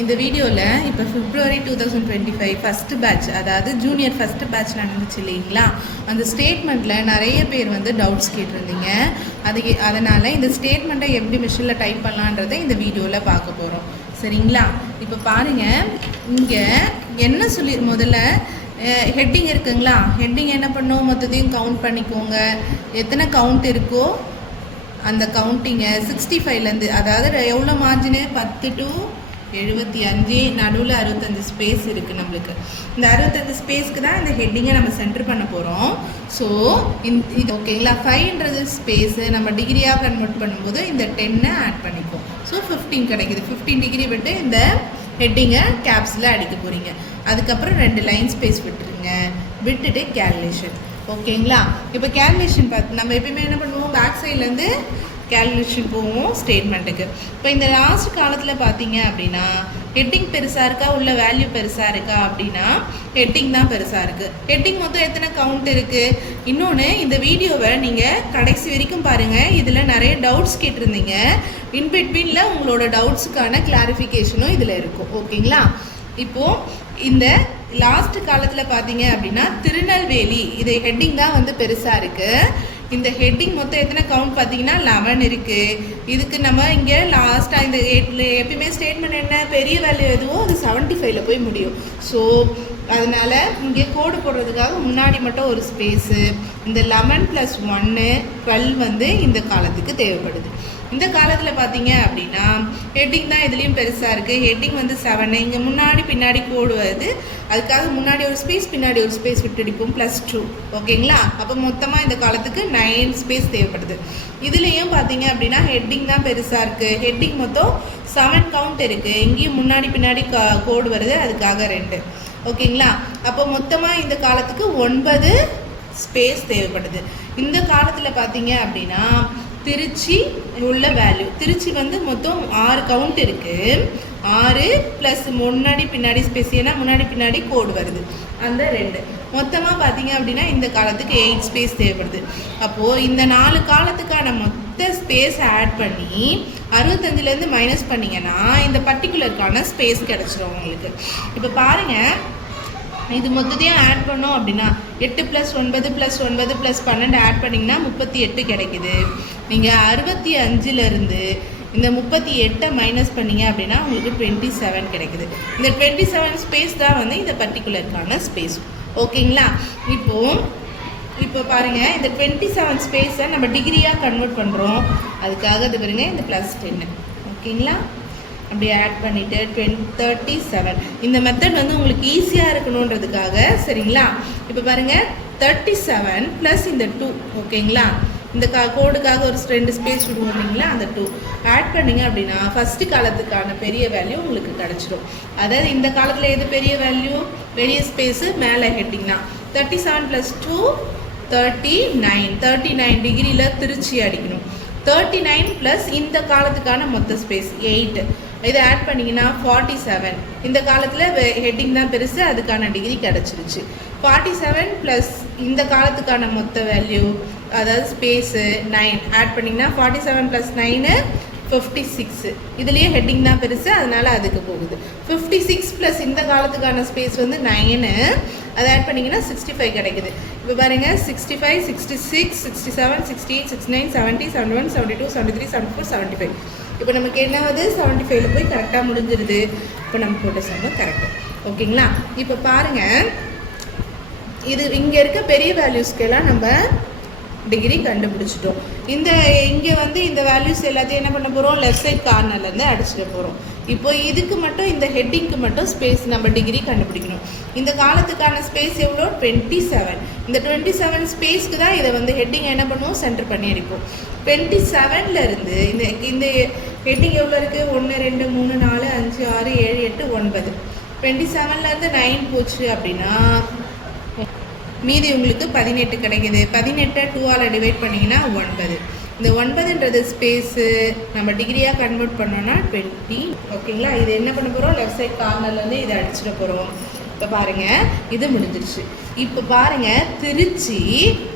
இந்த வீடியோவில் இப்போ February 2025 ஃபஸ்ட்டு பேட்ச், அதாவது ஜூனியர் ஃபஸ்ட்டு பேட்ச் நடந்துச்சு இல்லைங்களா? அந்த ஸ்டேட்மெண்ட்டில் நிறைய பேர் வந்து டவுட்ஸ் கேட்டிருந்தீங்க. அதனால் இந்த ஸ்டேட்மெண்ட்டை எப்படி மிஷினில் டைப் பண்ணலான்றதை இந்த வீடியோவில் பார்க்க போகிறோம். சரிங்களா? இப்போ பாருங்கள், இங்கே என்ன சொல்லி முதல்ல ஹெட்டிங் இருக்குங்களா? ஹெட்டிங் என்ன பண்ணும், மொத்தத்தையும் கவுண்ட் பண்ணிக்கோங்க. எத்தனை கவுண்ட் இருக்கோ அந்த கவுண்டிங்கை 65லேருந்து, அதாவது எவ்வளோ மார்ஜினு, 10 to 75, நடுவில் 65 ஸ்பேஸ் இருக்குது நம்மளுக்கு. இந்த 65 ஸ்பேஸ்க்கு தான் இந்த ஹெட்டிங்கை நம்ம சென்டர் பண்ண போகிறோம். ஸோ இது ஓகேங்களா? 5ன்றது ஸ்பேஸு நம்ம டிகிரியாக கன்வெர்ட் பண்ணும்போது இந்த 10 ஆட் பண்ணிப்போம். ஸோ 15 கிடைக்குது. 15 டிகிரி விட்டு இந்த ஹெட்டிங்கை கேப்ஸில் அடிக்க போகிறீங்க. அதுக்கப்புறம் 2 லைன் ஸ்பேஸ் விட்டுருங்க. விட்டுட்டு கேல்குலேஷன். ஓகேங்களா? இப்போ கேல்குலேஷன் பார்த்து நம்ம எப்பயுமே என்ன பண்ணுவோம், பேக் சைட்லேருந்து கேல்குலேஷன் போவோம் ஸ்டேட்மெண்ட்டுக்கு. இப்போ இந்த லாஸ்ட் காலத்தில் பார்த்தீங்க அப்படின்னா ஹெட்டிங் பெருசாக இருக்கா, உள்ள வேல்யூ பெருசாக இருக்கா அப்படின்னா ஹெட்டிங் தான் பெருசாக இருக்குது. ஹெட்டிங் மொத்தம் எத்தனை கவுண்ட் இருக்குது? இன்னொன்று, இந்த வீடியோவை நீங்கள் கடைசி வரைக்கும் பாருங்கள். இதில் நிறைய டவுட்ஸ் கேட்டிருந்தீங்க. இன்பிட்வீனில் உங்களோட டவுட்ஸுக்கான கிளாரிஃபிகேஷனும் இதில் இருக்கும். ஓகேங்களா? இப்போது இந்த லாஸ்ட் காலத்தில் பார்த்தீங்க அப்படின்னா திருநெல்வேலி, இது ஹெட்டிங் தான் வந்து பெருசாக இருக்குது. இந்த ஹெட்டிங் மொத்தம் எத்தனை கவுண்ட் பார்த்தீங்கன்னா 11 இருக்குது. இதுக்கு நம்ம இங்கே லாஸ்ட்டாக இந்த எப்பயுமே ஸ்டேட்மெண்ட் என்ன, பெரிய வேல்யூ எதுவோ அது 75ல் போய் முடியும். ஸோ அதனால் இங்கே கோடு போடுறதுக்காக முன்னாடி மட்டும் ஒரு ஸ்பேஸு. இந்த 11 + 1 12 வந்து இந்த காலத்துக்கு தேவைப்படுது. இந்த காலத்தில் பார்த்தீங்க அப்படின்னா ஹெட்டிங் தான் இதுலேயும் பெருசாக இருக்குது. ஹெட்டிங் வந்து 7. இங்கே முன்னாடி பின்னாடி கோடு வருது. அதுக்காக முன்னாடி ஒரு ஸ்பேஸ் பின்னாடி ஒரு ஸ்பேஸ் விட்டுடிப்போம், +2. ஓகேங்களா? அப்போ மொத்தமாக இந்த காலத்துக்கு 9 ஸ்பேஸ் தேவைப்படுது. இதுலேயும் பார்த்தீங்க அப்படின்னா ஹெட்டிங் தான் பெருசாக இருக்குது. ஹெட்டிங் மொத்தம் 7 கவுண்ட் இருக்குது. இங்கேயும் முன்னாடி பின்னாடி கோடு வருது, அதுக்காக 2. ஓகேங்களா? அப்போ மொத்தமாக இந்த காலத்துக்கு 9 ஸ்பேஸ் தேவைப்படுது. இந்த காலத்தில் பார்த்தீங்க அப்படின்னா திருச்சி உள்ள வேல்யூ, திருச்சி வந்து மொத்தம் 6 கவுண்ட் இருக்குது. 6 + முன்னாடி பின்னாடி ஸ்பேஸ், ஏன்னா முன்னாடி பின்னாடி கோடு வருது, அந்த 2. மொத்தமாக பார்த்தீங்க அப்படின்னா இந்த காலத்துக்கு 8 ஸ்பேஸ் தேவைப்படுது. அப்போது இந்த 4 காலத்துக்கான மொத்த ஸ்பேஸ் ஆட் பண்ணி 65லேருந்து மைனஸ் பண்ணிங்கன்னா இந்த பர்டிகுலருக்கான ஸ்பேஸ் கிடச்சிடும் உங்களுக்கு. இப்போ பாருங்கள், இது மொத்தத்தையும் ஆட் பண்ணோம் அப்படின்னா 8 + 9 + 9 + 12 ஆட் பண்ணிங்கன்னா 38 கிடைக்குது. நீங்கள் 65லேருந்து இந்த 38 மைனஸ் பண்ணிங்க அப்படின்னா உங்களுக்கு 27 கிடைக்குது. இந்த 27 ஸ்பேஸ் தான் வந்து இந்த பர்டிகுலருக்கான ஸ்பேஸ். ஓகேங்களா? இப்போ பாருங்கள், இந்த 27 ஸ்பேஸை நம்ம டிகிரியாக கன்வெர்ட் பண்ணுறோம். அதுக்காக இது பாருங்கள், இந்த +10. ஓகேங்களா? அப்படி ஆட் பண்ணிவிட்டு 37. இந்த மெத்தட் வந்து உங்களுக்கு ஈஸியாக இருக்கணுன்றதுக்காக. சரிங்களா? இப்போ பாருங்கள், 37 + இந்த 2. ஓகேங்களா? இந்த கோடுக்காக ஒரு 2 ஸ்பேஸ் விடுவோம் இல்லைங்களா? அந்த 2 ஆட் பண்ணிங்க அப்படின்னா ஃபஸ்ட்டு காலத்துக்கான பெரிய வேல்யூ உங்களுக்கு கிடச்சிடும். அதாவது இந்த காலத்தில் எது பெரிய வேல்யூ, பெரிய ஸ்பேஸு மேலே ஹெட்டிங் தான். 37 + 2 39. 39 டிகிரியில் திருச்சி அடிக்கணும். 39 + இந்த காலத்துக்கான மொத்த ஸ்பேஸ் 8. இதை ஆட் பண்ணிங்கன்னா 47. இந்த காலத்தில் ஹெட்டிங் தான் பெருசு, அதுக்கான டிகிரி கிடச்சிருச்சு. 47 + இந்த காலத்துக்கான மொத்த வேல்யூ, அதாவது ஸ்பேஸு 9 ஆட் பண்ணிங்கன்னா 47 + 9 56. இதுலேயே ஹெட்டிங் தான் பெருசு, அதனால் அதுக்கு போகுது. 56 + இந்த காலத்துக்கான ஸ்பேஸ் வந்து 9, அதை ஆட் பண்ணிங்கன்னா 65 கிடைக்குது. இப்போ பாருங்கள், 65, 66, 67, 68, 69, 70, 71, 72, 73, 74, 75. இப்போ நமக்கு என்னாவது 75ல் போய் கரெக்டாக முடிஞ்சிருது. இப்போ நம்ம போட்ட சம்மு கரெக்டு. ஓகேங்களா? இப்போ பாருங்கள், இது இங்கே இருக்க பெரிய வேல்யூஸ்க்கெல்லாம் நம்ம டிகிரி கண்டுபிடிச்சிட்டோம். இங்கே வந்து இந்த வேல்யூஸ் எல்லாத்தையும் என்ன பண்ண போகிறோம், லெஃப்ட் சைட் கார்னர்லேருந்து அடிச்சுட்டு போகிறோம். இப்போ இதுக்கு மட்டும், இந்த ஹெட்டிங்க்கு மட்டும் ஸ்பேஸ் நம்ம டிகிரி கண்டுபிடிக்கணும். இந்த காலத்துக்கான ஸ்பேஸ் எவ்வளோ, 27. இந்த 27 ஸ்பேஸ்க்கு தான் இதை வந்து ஹெட்டிங் என்ன பண்ணுவோம், சென்டர் பண்ணி அடிப்போம். 27லேருந்து இந்த ஹெட்டிங் எவ்வளோ இருக்குது, 1 2 3 4 5 6 7 8 9. 27லேருந்து 9 போச்சு அப்படின்னா மீதி உங்களுக்கு 18 கிடைக்கிது. 18 2ஆல் டிவைட் பண்ணிங்கன்னா 9. இந்த 9ன்றது ஸ்பேஸு நம்ம டிகிரியாக கன்வெர்ட் பண்ணோன்னா 20. ஓகேங்களா? இது என்ன பண்ண போகிறோம், லெஃப்ட் சைட் கார்னர்லேருந்து இதை அடிச்சுட போகிறோம். இப்போ பாருங்கள், இது முடிஞ்சிருச்சு. இப்போ பாருங்கள், திருச்சி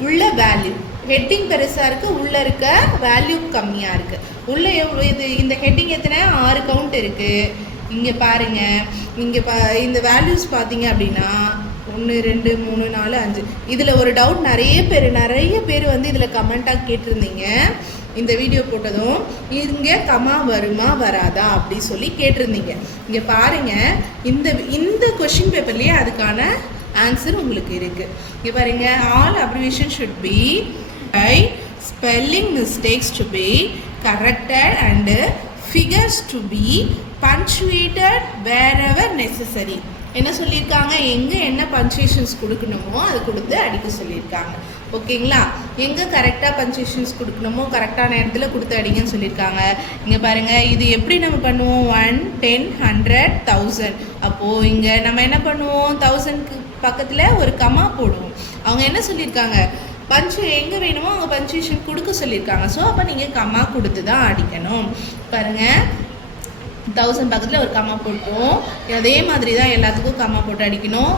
உள்ள வேல்யூ, ஹெட்டிங் பெருசாக இருக்குது, உள்ளே இருக்க வேல்யூ கம்மியாக இருக்குது. உள்ளே எவ்வளோ, இந்த ஹெட்டிங் எத்தனை, 6 கவுண்ட் இருக்குது. இங்கே பாருங்க, இங்கே இந்த வேல்யூஸ் பார்த்தீங்க அப்படின்னா 1 2 3 4 5. இதில் ஒரு டவுட் நிறைய பேர் வந்து இதில் கமெண்ட்டாக கேட்டிருந்தீங்க. இந்த வீடியோ போட்டதும் இங்கே கமா வருமா வராதா அப்படி சொல்லி கேட்டிருந்தீங்க. இங்கே பாருங்கள், இந்த கொஷின் பேப்பர்லேயே அதுக்கான ஆன்சர் உங்களுக்கு இருக்குது. இங்கே பாருங்கள், all abbreviation should be by spelling mistakes to be corrected and figures to be punctuated wherever necessary. என்ன சொல்லியிருக்காங்க, எங்கே என்ன பஞ்சுவேஷன்ஸ் கொடுக்கணுமோ அது கொடுத்து அடிக்க சொல்லியிருக்காங்க. ஓகேங்களா, எங்கே கரெக்டாக பஞ்சுவேஷன்ஸ் கொடுக்கணுமோ கரெக்டான இடத்துல கொடுத்து அடிங்கன்னு சொல்லியிருக்காங்க. இங்கே பாருங்கள், இது எப்படி நம்ம பண்ணுவோம், 1 10 100 1000. அப்போது இங்கே நம்ம என்ன பண்ணுவோம், 1000க்கு பக்கத்தில் ஒரு கமா போடுவோம். அவங்க என்ன சொல்லியிருக்காங்க, பஞ்சு எங்கே வேணுமோ அவங்க பஞ்சுவேஷன் கொடுக்க சொல்லியிருக்காங்க. ஸோ அப்போ நீங்கள் கமா கொடுத்து தான் அடிக்கணும். பாருங்கள், 1000 பக்கத்தில் ஒரு கமா போட்டோம். அதே மாதிரி தான் எல்லாத்துக்கும் கமா போட்டு அடிக்கணும்.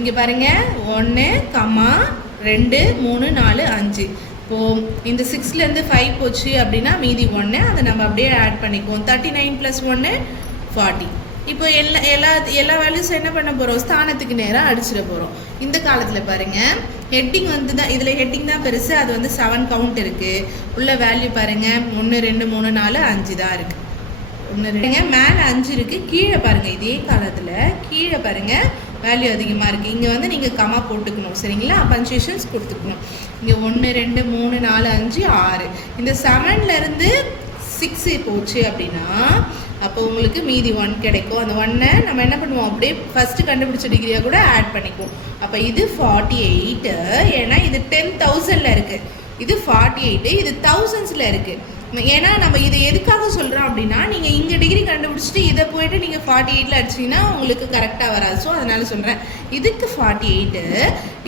இங்கே பாருங்கள், 1 கமா 2 3 4 5. இப்போது இந்த 6லேருந்து 5 போச்சு அப்படின்னா மீதி 1, அதை நம்ம அப்படியே ஆட் பண்ணிக்குவோம். 39 + 1 40. இப்போ எல்லா வேல்யூஸும் என்ன பண்ண போகிறோம், ஸ்தானத்துக்கு நேராக அடிச்சிட போகிறோம். இந்த காலத்தில் பாருங்கள், ஹெட்டிங் வந்து தான், இதில் ஹெட்டிங் தான் பெருசு. அது வந்து 7 கவுண்ட் இருக்குது. உள்ள வேல்யூ பாருங்கள், 1 2 3 4 5 தான் இருக்குது. 1 2 மேலே 5 இருக்குது. கீழே பாருங்கள், இதே காலத்தில் கீழே பாருங்கள் வேல்யூ அதிகமாக இருக்குது. இங்கே வந்து நீங்கள் கமா போட்டுக்கணும். சரிங்களா, பஞ்சுவேஷன்ஸ் கொடுத்துக்கணும். இங்கே 1 2 3 4 5 6. இந்த 7லேருந்து 6 போச்சு அப்படின்னா அப்போ உங்களுக்கு மீதி 1 கிடைக்கும். அந்த 1 நம்ம என்ன பண்ணுவோம், அப்படியே ஃபஸ்ட்டு கண்டுபிடிச்ச டிகிரியாக கூட ஆட் பண்ணிக்குவோம். அப்போ இது 48. ஏன்னா இது 10,000ல் இருக்குது. இது 48, இது தௌசண்ட்ஸில் இருக்குது. ஏன்னா நம்ம இதை எதுக்காக சொல்கிறோம் அப்படின்னா, நீங்கள் இங்கே டிகிரி கண்டுபிடிச்சிட்டு இதை போய்ட்டு நீங்கள் 48ல் அடிச்சிங்கன்னா உங்களுக்கு கரெக்டாக வராது. ஸோ அதனால் சொல்கிறேன், இதுக்கு 48,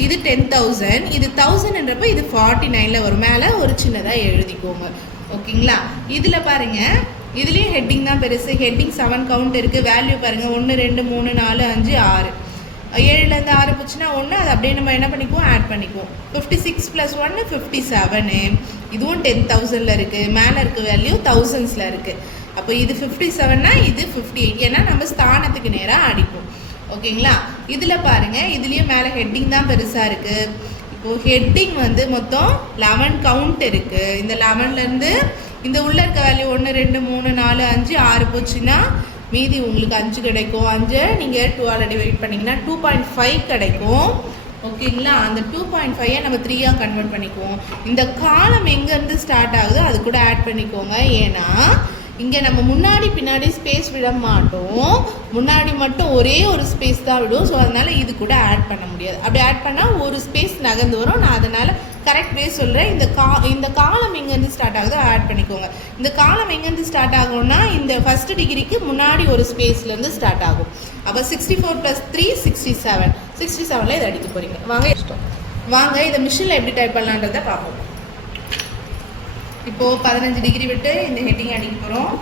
இது 10,000, இது 1000ன்றப்ப இது 49ல் வரும். மேலே ஒரு சின்னதாக எழுதிக்கோங்க. ஓகேங்களா, இதில் பாருங்கள், இதுலேயும் ஹெட்டிங் தான் பெருசு. ஹெட்டிங் 7 கவுண்ட் இருக்குது. வேல்யூ பாருங்கள், 1 2 3 4 5 6. 7லேருந்து 6 போச்சுன்னா 1, அதை அப்படியே நம்ம என்ன பண்ணிக்குவோம், ஆட் பண்ணிக்குவோம். 56 + 1 57. இதுவும் 10,000ல் இருக்குது. மேலே இருக்க வேல்யூ தௌசண்ட்ஸில் இருக்குது. அப்போ இது 57னா இது 58. ஏன்னா நம்ம ஸ்தானத்துக்கு நேராக அடிப்போம். ஓகேங்களா, இதில் பாருங்கள், இதுலேயும் மேலே ஹெட்டிங் தான் பெருசாக இருக்குது. இப்போது ஹெட்டிங் வந்து மொத்தம் 11 கவுண்ட் இருக்குது. இந்த 11லேருந்து இந்த உள்ளே இருக்க வேல்யூ 1 2 3 4 5 6 போச்சுன்னா மீதி உங்களுக்கு 5 கிடைக்கும். 5 நீங்கள் 2ஆல் டிவைட் பண்ணிங்கன்னா 2.5 கிடைக்கும். ஓகேங்களா, அந்த 2.5 நம்ம 3ஆக கன்வெர்ட் பண்ணிக்குவோம். இந்த காலம் எங்கேருந்து ஸ்டார்ட் ஆகுதோ அது கூட ஆட் பண்ணிக்கோங்க. ஏன்னா இங்கே நம்ம முன்னாடி பின்னாடி ஸ்பேஸ் விட மாட்டோம். முன்னாடி மட்டும் ஒரே ஒரு ஸ்பேஸ் தான் விடும். ஸோ அதனால் இது கூட ஆட் பண்ண முடியாது. அப்படி ஆட் பண்ணால் ஒரு ஸ்பேஸ் நகர்ந்து வரும். நான் அதனால் கரெக்ட் வே சொல்கிறேன். இந்த காலம் எங்கேருந்து ஸ்டார்ட் ஆகுதோ ஆட் பண்ணிக்கோங்க. இந்த காலம் எங்கேருந்து ஸ்டார்ட் ஆகும்னா இந்த ஃபஸ்ட்டு டிகிரிக்கு முன்னாடி ஒரு ஸ்பேஸ்லேருந்து ஸ்டார்ட் ஆகும். அப்போ 64 + 3 67. 67ல் இதை அடிக்க போகிறீங்க. வாங்க இதை மிஷினில் எப்படி டைப் பண்ணலான்றதை பார்ப்போம். இப்போது 15 டிகிரி விட்டு இந்த ஹெட்டிங் அடிக்க போகிறோம்.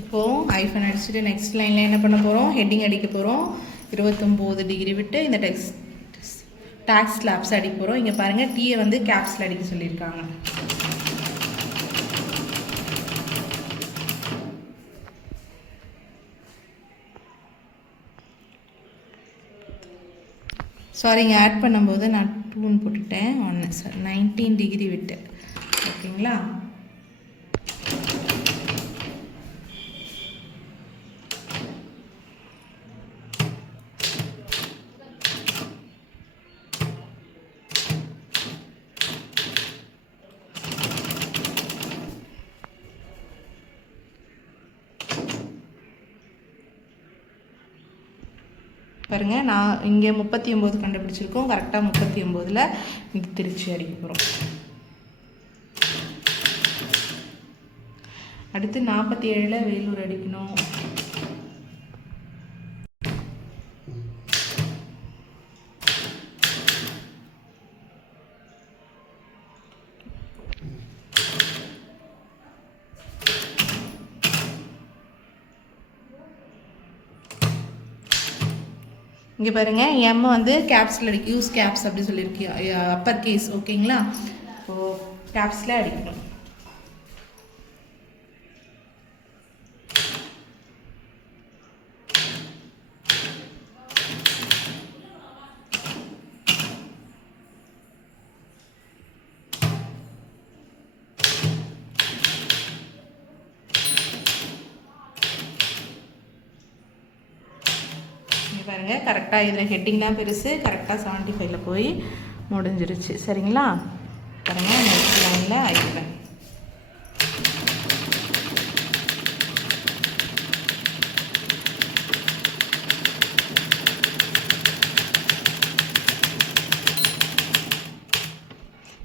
இப்போது ஐஃபன் அடிச்சுட்டு நெக்ஸ்ட் லைனில் என்ன பண்ண போகிறோம், ஹெட்டிங் அடிக்க போகிறோம். 29 டிகிரி விட்டு இந்த டாக்ஸ் ஸ்லாப்ஸ் அடிக்க போகிறோம். இங்கே பாருங்கள், டீயை வந்து கேப்ஸில் அடிக்க சொல்லியிருக்காங்க. சாரிங்க, ஆட் பண்ணும்போது நான் 2ன்னு போட்டுட்டேன். 1 சார் 19 டிகிரி விட்டு. ஓகேங்களா, பாருங்கள், நான் இங்கே 39 கண்டுபிடிச்சிருக்கோம். கரெக்டாக 39ல் இது திருச்சி அடிக்க போகிறோம். அடுத்து 47ல் வேலூர் அடிக்கணும். இங்கே பாருங்கள், எம் வந்து கேப்ஸில் அடிக்க, யூஸ் கேப்ஸ் அப்படி சொல்லியிருக்கு, அப்பர் கேஸ். ஓகேங்களா? இப்போது கேப்ஸில் அடிக்கணும். பாருங்கள், கரெக்டாக இதில் ஹெட்டிங்லாம் பெருசு, கரெக்டாக 75ல் போய் முடிஞ்சிருச்சு. சரிங்களா? பாருங்கள், நெக்ஸ்ட் லைனில் ஆகிடுவேன்.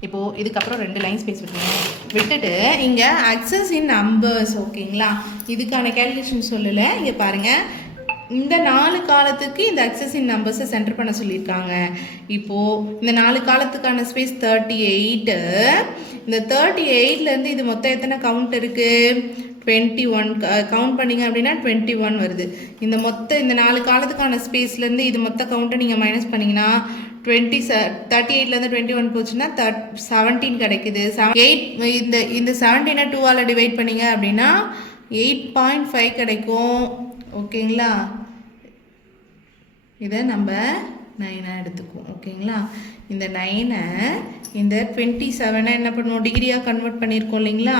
இப்போது இதுக்கப்புறம் 2 லைன் ஸ்பேஸ் விட்டுட்டு இங்கே அக்சஸ் இன் நம்பர்ஸ். ஓகேங்களா? இதுக்கான கேல்குலேஷன் சொல்லலை. இங்கே பாருங்கள், இந்த 4 காலத்துக்கு இந்த அக்சஸ் இன் நம்பர்ஸை சென்டர் பண்ண சொல்லியிருக்காங்க. இப்போது இந்த 4 காலத்துக்கான ஸ்பேஸ் 38. இந்த 38லேருந்து இது மொத்தம் எத்தனை கவுண்ட் இருக்குது? 21. கவுண்ட் பண்ணிங்க அப்படின்னா 21 வருது. இந்த 4 காலத்துக்கான ஸ்பேஸ்லேருந்து இது மொத்த கவுண்ட்டை நீங்கள் மைனஸ் பண்ணிங்கன்னா 38லேருந்து 21 போச்சுன்னா 17 கிடைக்குது. 8 இந்த 17 2ஆல் டிவைட் பண்ணிங்க அப்படின்னா 8.5 கிடைக்கும். ஓகேங்களா? இதை நம்ம 9 எடுத்துக்குவோம். ஓகேங்களா? இந்த 9 இந்த 27 என்ன பண்ணுவோம்? டிகிரியாக கன்வெர்ட் பண்ணியிருக்கோம் இல்லைங்களா?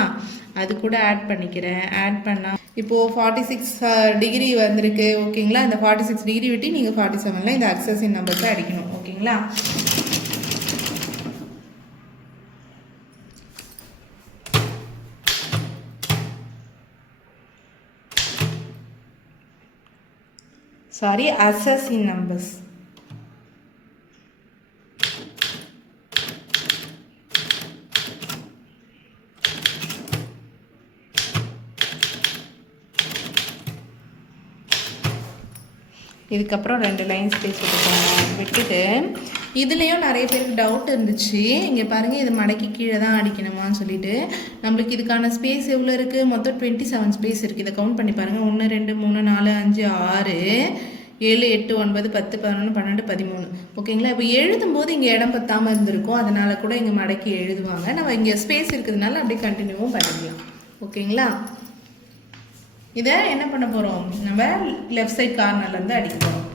அது கூட ஆட் பண்ணிக்கிறேன். ஆட் பண்ணால் இப்போது 46 டிகிரி வந்திருக்கு. ஓகேங்களா? இந்த 46 டிகிரி விட்டு நீங்கள் 47ல் இந்த அக்சஸ் இன் நம்பர்ஸை அடிக்கணும். ஓகேங்களா? Sorry, access in numbers. இதுக்கப்புறம் 2 லைன் ஸ்பேஸ் விட்டுட்டு இதுலேயும் நிறைய பேருக்கு டவுட் இருந்துச்சு. இங்கே பாருங்கள், இது மடக்கி கீழே தான் அடிக்கணுமான்னு சொல்லிட்டு. நம்மளுக்கு இதுக்கான ஸ்பேஸ் எவ்வளோ இருக்குது? மொத்தம் 27 ஸ்பேஸ் இருக்குது. இதை கவுண்ட் பண்ணி பாருங்கள். 1 2 3 4 5 6 7 8 9 10 11 12 13. ஓகேங்களா? இப்போ எழுதும்போது இங்கே இடம் பத்தாமல் இருந்திருக்கும். அதனால் கூட இங்கே மடக்கி எழுதுவாங்க. நம்ம இங்கே ஸ்பேஸ் இருக்கிறதுனால அப்படியே கண்டினியூவும் பண்ணிக்கலாம். ஓகேங்களா? இதை என்ன பண்ண போகிறோம்? நம்ம லெஃப்ட் சைட் கார்னர்லேருந்து அடிக்க போகிறோம்.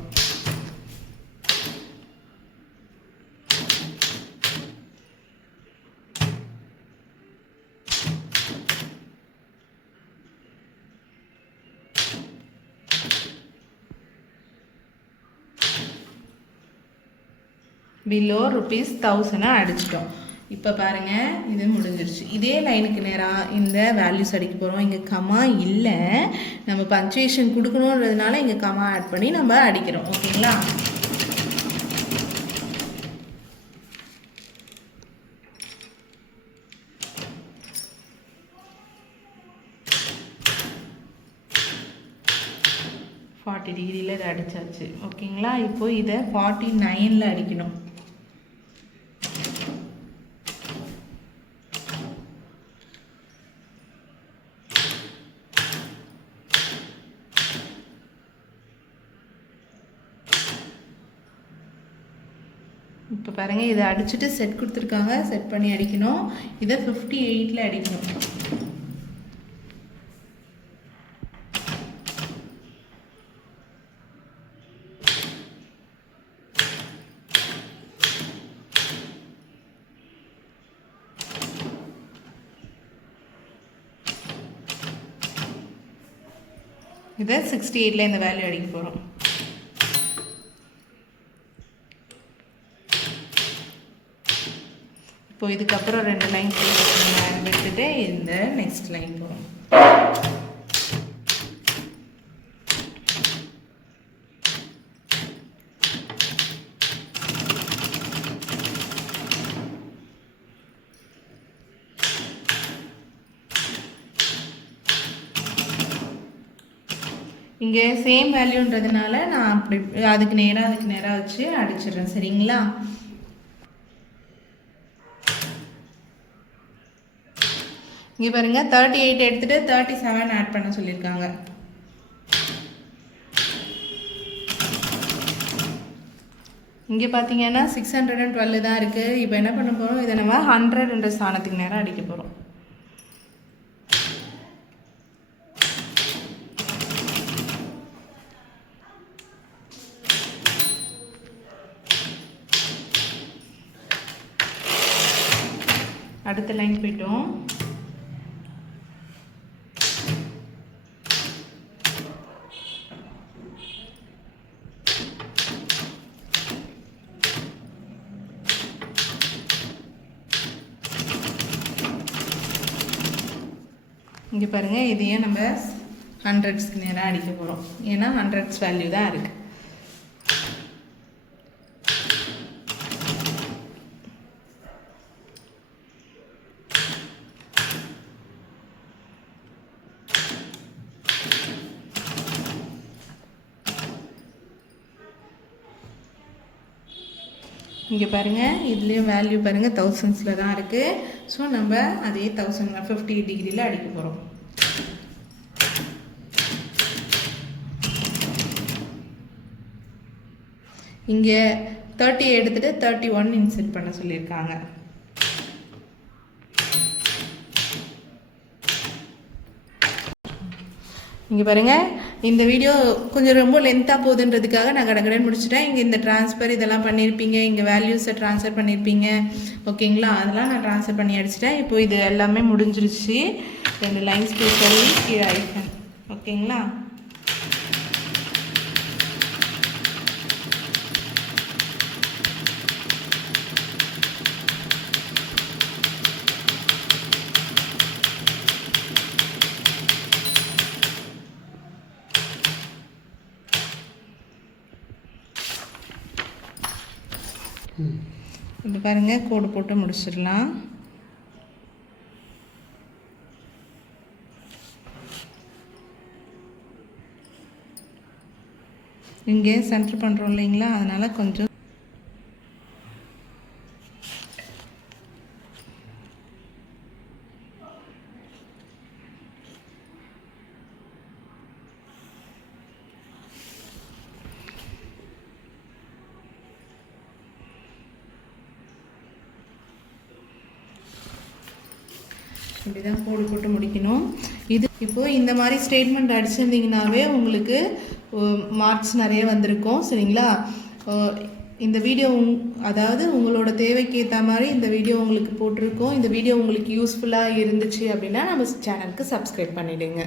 பிலோ ₹1000 அடிச்சிட்டோம். இப்போ பாருங்கள், இது முடிஞ்சிருச்சு. இதே லைனுக்கு நேராக இந்த வேல்யூஸ் அடிக்க போகிறோம். இங்கே கமா இல்லை, நம்ம பங்க்சுவேஷன் கொடுக்கணுன்றதுனால இங்கே கமா ஆட் பண்ணி நம்ம அடிக்கிறோம். ஓகேங்களா? டிகிரியில் இதை அடித்தாச்சு. ஓகேங்களா? இப்போ இதை 49ல் அடிக்கணும். இப்போ பாருங்கள், இதை அடிச்சுட்டு செட் கொடுத்துருக்காங்க. செட் பண்ணி அடிக்கணும். இதை 58ல் அடிக்கணும். இதை 68ல் இந்த வேல்யூ அடிக்க போகிறோம். இப்போ இதுக்கப்புறம் 2 லைன் விட்டுட்டு இந்த நெக்ஸ்ட் லைன் போகிறோம். இங்கே சேம் வேல்யூன்றதுனால நான் அப்படி அதுக்கு நேராக வச்சு அடிச்சிடுறேன். சரிங்களா? இங்கே பாருங்கள் 38 எடுத்துகிட்டு 37 ஆட் பண்ண சொல்லியிருக்காங்க. இங்கே பார்த்தீங்கன்னா 612 தான் இருக்குது. இப்போ என்ன பண்ண போகிறோம், இதை நம்ம 100 ஸ்தானத்துக்கு நேரம் அடிக்க போகிறோம். அடுத்த லைன் போயிட்டோம். இங்கே பாருங்கள், இதையே நம்ம 100க்கு நேராக அடிக்க போகிறோம். ஏன்னா 100 வேல்யூ தான் இருக்குது. இங்கே பாருங்கள், இதுலேயும் வேல்யூ பாருங்கள் 1000s தான் இருக்குது. ஸோ நம்ம அதே 1050 டிகிரியில் அடிக்க போகிறோம். இங்கே 30 எடுத்துகிட்டு 31 இன்செர்ட் பண்ண சொல்லியிருக்காங்க. இங்கே பாருங்கள், இந்த வீடியோ கொஞ்சம் ரொம்ப லென்த்தாக போகுதுன்றதுக்காக நான் கடகடன்னு முடிச்சுட்டேன். இங்கே இந்த ட்ரான்ஸ்ஃபர் இதெல்லாம் பண்ணியிருப்பீங்க, இங்கே வேல்யூஸை ட்ரான்ஸ்ஃபர் பண்ணியிருப்பீங்க. ஓகேங்களா? அதெல்லாம் நான் ட்ரான்ஸ்ஃபர் பண்ணி அடிச்சிட்டேன். இப்போ இது எல்லாமே முடிஞ்சிருச்சு. 2 லைன்ஸ் சொல்லி கீழே ஐஃபன். ஓகேங்களா? இப்போ பாருங்கள், கோடு போட்டு முடிச்சிடலாம். இங்கே சென்டர் பண்ணுறோம் இல்லைங்களா, அதனால் கொஞ்சம் இப்படி தான் கோடு போட்டு முடிக்கணும். இது இப்போது இந்த மாதிரி ஸ்டேட்மெண்ட் அடிச்சிருந்தீங்கன்னாவே உங்களுக்கு மார்க்ஸ் நிறைய வந்திருக்கும். சரிங்களா? இந்த வீடியோ அதாவது உங்களோட தேவைக்கு ஏற்ற மாதிரி இந்த வீடியோ உங்களுக்கு போட்டிருக்கோம். இந்த வீடியோ உங்களுக்கு யூஸ்ஃபுல்லாக இருந்துச்சு அப்படின்னா நம்ம சேனலுக்கு சப்ஸ்கிரைப் பண்ணிவிடுங்க.